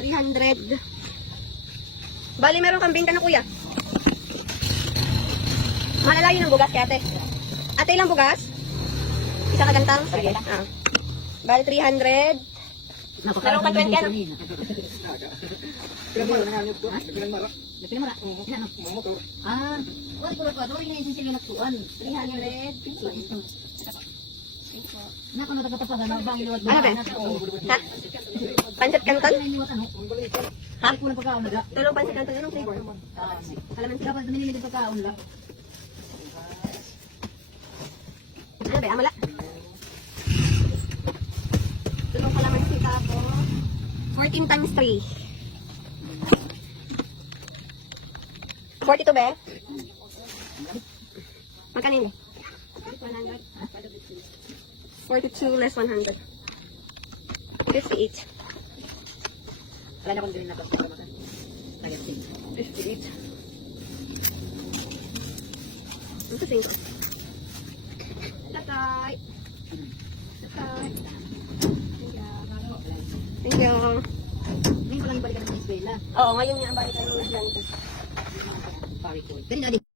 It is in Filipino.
300. Bali, meron kang binta na kuya. Malalayo ng bugas kaya ate. Ate, ilang bugas? Isa ka gantang? Sige. Ah. Bali, 300. Meron ka 20 ano? Wala ko na wala yung sila natuan. 300. Nako na tagapapaga na bang liwat Ano ba? Ha? Pancit canton? Ha? Ko na pagkaon na. Tulong pancit canton. Anong flavor? Kalamansi. Dapat nanili ng pagkaon la. Ano ba? Amala? Tulong kalamansi tapos 14 times 3. 42 ba? Magkano yun? 100. 42 less 100. 58. Wala na kong din na pagkaon maka. 58. Ano sa 5? Tatay. Tatay. Thank you. Ngayon ko lang balikan ng eskwela. Oo, ngayon nga ang balik kayo ng ganito. Pari ko. Pero daddy,